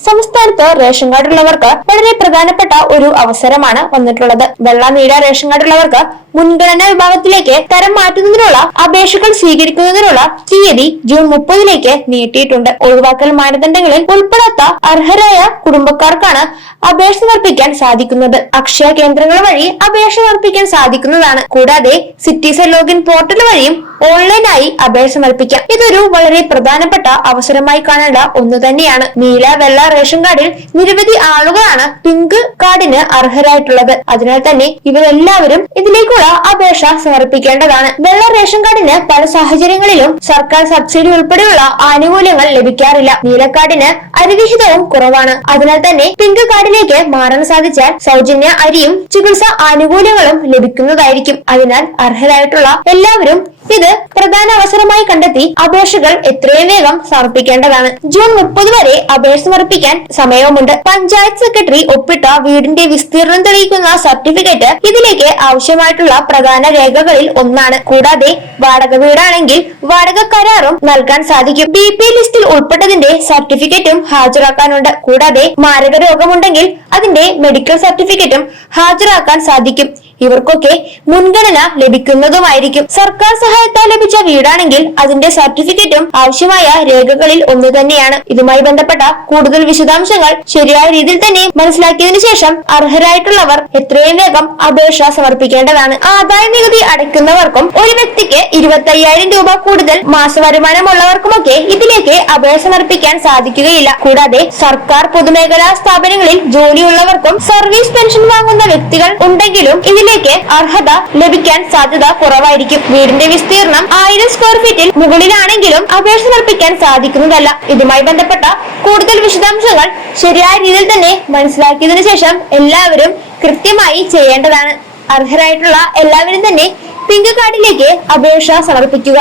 സംസ്ഥാനത്ത് റേഷൻ കാർഡുള്ളവർക്ക് വളരെ പ്രധാനപ്പെട്ട ഒരു അവസരമാണ് വന്നിട്ടുള്ളത്. വെള്ള നീല റേഷൻ കാർഡുള്ളവർക്ക് മുൻഗണനാ വിഭാഗത്തിലേക്ക് തരം മാറ്റുന്നതിനുള്ള അപേക്ഷകൾ സ്വീകരിക്കുന്നതിനുള്ള തീയതി ജൂൺ 30 നീട്ടിയിട്ടുണ്ട്. ഒഴിവാക്കൽ മാനദണ്ഡങ്ങളിൽ ഉൾപ്പെടാത്ത അർഹരായ കുടുംബക്കാർക്കാണ് അപേക്ഷ സമർപ്പിക്കാൻ സാധിക്കുന്നത്. അക്ഷയ കേന്ദ്രങ്ങൾ വഴി അപേക്ഷ സമർപ്പിക്കാൻ സാധിക്കുന്നതാണ്. കൂടാതെ സിറ്റിസൺ ലോഗിൻ പോർട്ടൽ വഴിയും ഓൺലൈനായി അപേക്ഷ സമർപ്പിക്കാം. ഇതൊരു വളരെ പ്രധാനപ്പെട്ട അവസരമായി കാണേണ്ട ഒന്നു തന്നെയാണ്. നീല വെള്ള റേഷൻ കാർഡിൽ നിരവധി ആളുകളാണ് പിങ്ക് കാർഡിന് അർഹരായിട്ടുള്ളത്. അതിനാൽ തന്നെ ഇവരെല്ലാവരും ഇതിലേക്കുള്ള അപേക്ഷ സമർപ്പിക്കേണ്ടതാണ്. വെള്ള റേഷൻ കാർഡിന് പല സാഹചര്യങ്ങളിലും സർക്കാർ സബ്സിഡി ഉൾപ്പെടെയുള്ള ആനുകൂല്യങ്ങൾ ലഭിക്കാറില്ല. നീല കാർഡിന് അരിവിഹിതവും കുറവാണ്. അതിനാൽ തന്നെ പിങ്ക് കാർഡിലേക്ക് മാറാൻ സാധിച്ചാൽ സൗജന്യ അരിയും ചികിത്സാ ആനുകൂല്യങ്ങളും ലഭിക്കുന്നതായിരിക്കും. അതിനാൽ അർഹരായിട്ടുള്ള എല്ലാവരും ഇത് പ്രധാന അവസരമായി കണ്ടെത്തി അപേക്ഷകൾ എത്രയും വേഗം സമർപ്പിക്കേണ്ടതാണ്. ജൂൺ 30 വരെ അപേക്ഷ സമർപ്പിക്കാൻ സമയവുമുണ്ട്. പഞ്ചായത്ത് സെക്രട്ടറി ഒപ്പിട്ട വീടിന്റെ വിസ്തീർണം തെളിയിക്കുന്ന സർട്ടിഫിക്കറ്റ് ഇതിലേക്ക് ആവശ്യമായിട്ടുള്ള പ്രധാന രേഖകളിൽ ഒന്നാണ്. കൂടാതെ വാടക വീടാണെങ്കിൽ വാടക കരാറും നൽകാൻ സാധിക്കും. BP ലിസ്റ്റിൽ ഉൾപ്പെട്ടതിന്റെ സർട്ടിഫിക്കറ്റും ഹാജരാക്കാനുണ്ട്. കൂടാതെ മാരക രോഗമുണ്ടെങ്കിൽ അതിന്റെ മെഡിക്കൽ സർട്ടിഫിക്കറ്റും ഹാജരാക്കാൻ സാധിക്കും. ഇവർക്കൊക്കെ മുൻഗണന ലഭിക്കുന്നതുമായിരിക്കും. സർക്കാർ സഹായത്താൽ ലഭിച്ച വീടാണെങ്കിൽ അതിന്റെ സർട്ടിഫിക്കറ്റും ആവശ്യമായ രേഖകളിൽ ഒന്നു തന്നെയാണ്. ഇതുമായി ബന്ധപ്പെട്ട കൂടുതൽ വിശദാംശങ്ങൾ ശരിയായ രീതിയിൽ തന്നെ മനസ്സിലാക്കിയതിനു ശേഷം അർഹരായിട്ടുള്ളവർ എത്രയും വേഗം അപേക്ഷ സമർപ്പിക്കേണ്ടതാണ്. ആദായ നികുതി അടയ്ക്കുന്നവർക്കും ഒരു വ്യക്തിക്ക് 25,000 രൂപ കൂടുതൽ മാസവരുമാനമുള്ളവർക്കുമൊക്കെ ഇതിലേക്ക് അപേക്ഷ സമർപ്പിക്കാൻ സാധിക്കുകയില്ല. കൂടാതെ സർക്കാർ പൊതുമേഖലാ സ്ഥാപനങ്ങളിൽ ജോലിയുള്ളവർക്കും സർവീസ് പെൻഷൻ വാങ്ങുന്ന വ്യക്തികൾ ഉണ്ടെങ്കിലും ഇതിലേക്ക് അർഹത ലഭിക്കാൻ സാധ്യത കുറവായിരിക്കും. വീടിന്റെ വിസ്തീർണം 1000 സ്ക്വയർ ഫീറ്റിൽ മുകളിലാണെങ്കിലും അപേക്ഷ സമർപ്പിക്കാൻ സാധിക്കുന്നതല്ല. ഇതുമായി ബന്ധപ്പെട്ട കൂടുതൽ വിശദാംശങ്ങൾ ശരിയായ രീതിയിൽ തന്നെ മനസ്സിലാക്കിയതിനു ശേഷം എല്ലാവരും കൃത്യമായി ചെയ്യേണ്ടതാണ്. അർഹരായിട്ടുള്ള എല്ലാവരും തന്നെ പിങ്ക് കാർഡിലേക്ക് അപേക്ഷ സമർപ്പിക്കുക.